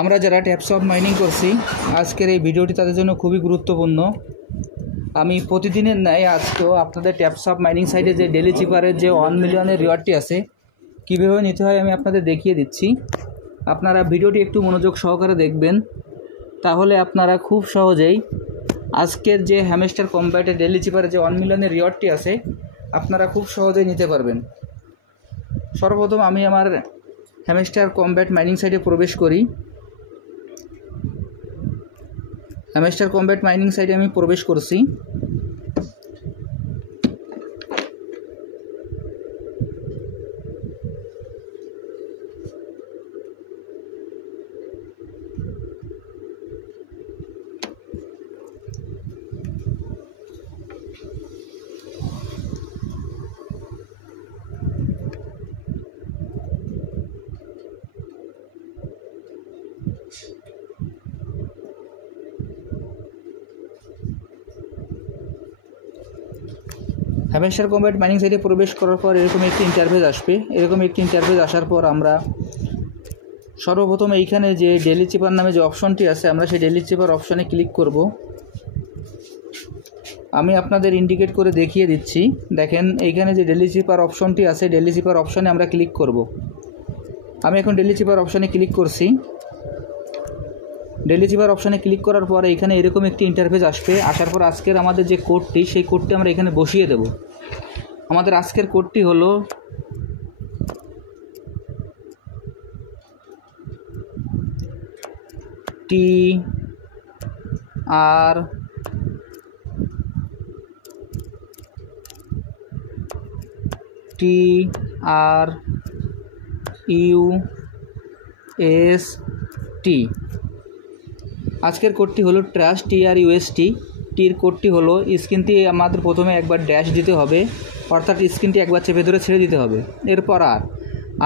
আমরা যারা ট্যাপসপ মাইনিং করছি আজকের এই ভিডিওটি তাদের জন্য খুবই গুরুত্বপূর্ণ। আমি প্রতিদিনের ন্যায় আজকেও আপনাদের ট্যাপসপ মাইনিং সাইটে যে ডেলি চিপারের যে 1 মিলিয়নের রিওয়ার্ডটি আছে কীভাবে নিতে হয় আমি আপনাদের দেখিয়ে দিচ্ছি। আপনারা ভিডিওটি একটু মনোযোগ সহকারে দেখবেন, তাহলে আপনারা খুব সহজেই আজকের যে হ্যামস্টার কম্ব্যাটের ডেলি চিপারের যে 1 মিলিয়নের রিওয়ার্ডটি আছে আপনারা খুব সহজেই নিতে পারবেন। সর্বপ্রথম আমি আমার হ্যামস্টার কম্ব্যাট মাইনিং সাইটে প্রবেশ করি। হ্যামস্টার কম্ব্যাট মাইনিং সাইটে আমি প্রবেশ করছি। হ্যামস্টার কম্ব্যাট মাইনিং সাইটে প্রবেশ করার পর এরকম একটি ইন্টারফেস আসবে। এরকম একটি ইন্টারফেস আসার পর আমরা সর্বপ্রথম এইখানে যে ডেলি চিপার নামে যে অপশনটি আছে আমরা সেই ডেলি চিপার অপশনে ক্লিক করব। আমি আপনাদের ইন্ডিকেট করে দেখিয়ে দিচ্ছি। দেখেন এইখানে যে ডেলি চিপার অপশনটি আছে ডেলি চিপার অপশনে আমরা ক্লিক করব। আমি এখন ডেলি চিপার অপশনে ক্লিক করছি। ডেলি চিপার অপশনে ক্লিক করার পর এখানে এরকম একটি ইন্টারফেস আসবে। আসার পর আজকের আমাদের যে কোডটি সেই কোডটি আমরা এখানে বসিয়ে দেব। আমাদের আজকের কোডটি হলো TRUST। আজকের কোডটি হলো ট্রাস্ট TRUST। টির কোডটি হলো স্ক্রিনটি আমাদের প্রথমে একবার ড্যাশ দিতে হবে, অর্থাৎ স্ক্রিনটি একবার চেপে ধরে ছেড়ে দিতে হবে। এরপর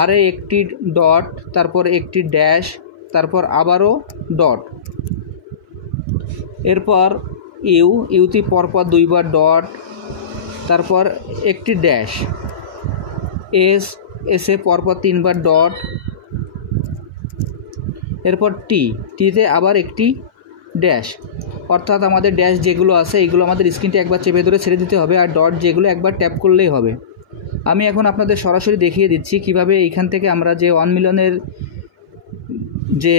আরে একটি ডট, তারপর একটি ড্যাশ, তারপর আবারও ডট, এরপর ইউতে পরপর দুইবার ডট, তারপর একটি ড্যাশ, এসে পরপর তিনবার ডট, এরপর টিতে আবার একটি ড্যাশ, অর্থাৎ আমাদের ড্যাশ যেগুলো আছে এইগুলো আমাদের স্ক্রিনটি একবার চেপে ধরে ছেড়ে দিতে হবে, আর ডট যেগুলো একবার ট্যাপ করলেই হবে। আমি এখন আপনাদের সরাসরি দেখিয়ে দিচ্ছি কিভাবে এইখান থেকে আমরা যে 1 মিলিয়নের যে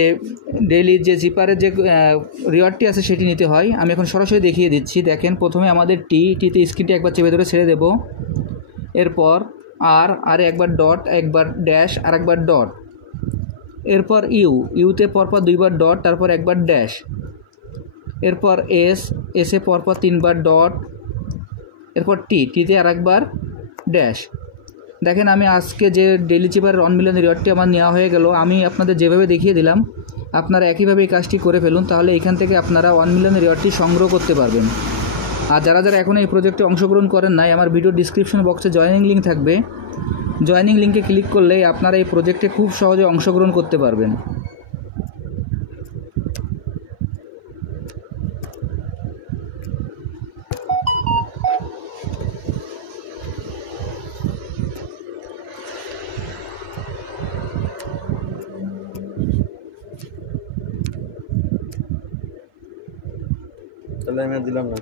ডেইলি যে জিপারের যে রিওয়ার্ডটি আছে সেটি নিতে হয়। আমি এখন সরাসরি দেখিয়ে দিচ্ছি। দেখেন প্রথমে আমাদের টিতে স্ক্রিনটি একবার চেপে ধরে ছেড়ে দেব, এরপর আর একবার ডট, একবার ড্যাশ, আর একবার ডট, এরপর ইউতে পরপর দুইবার ডট, তারপর একবার ড্যাশ, এরপর এসে পরপর তিনবার ডট, এরপর টিতে আর একবার ড্যাশ। দেখেন আমি আজকে যে ডেইলি চিপারের 1 মিলিয়ন রিওয়ার্ডটি আমার নেওয়া হয়ে গেল। আমি আপনাদের যেভাবে দেখিয়ে দিলাম আপনারা একইভাবে এই কাজটি করে ফেলুন, তাহলে এখান থেকে আপনারা 1 মিলিয়ন রিওয়ার্ডটি সংগ্রহ করতে পারবেন। আর যারা এখন এই প্রজেক্টে অংশগ্রহণ করেন নাই, আমার ভিডিও ডিসক্রিপশন বক্সে জয়েনিং লিঙ্ক থাকবে। জয়েনিং লিঙ্কে ক্লিক করলেই আপনারা এই প্রজেক্টে খুব সহজে অংশগ্রহণ করতে পারবেন। তাহলে আমি দিলাম না,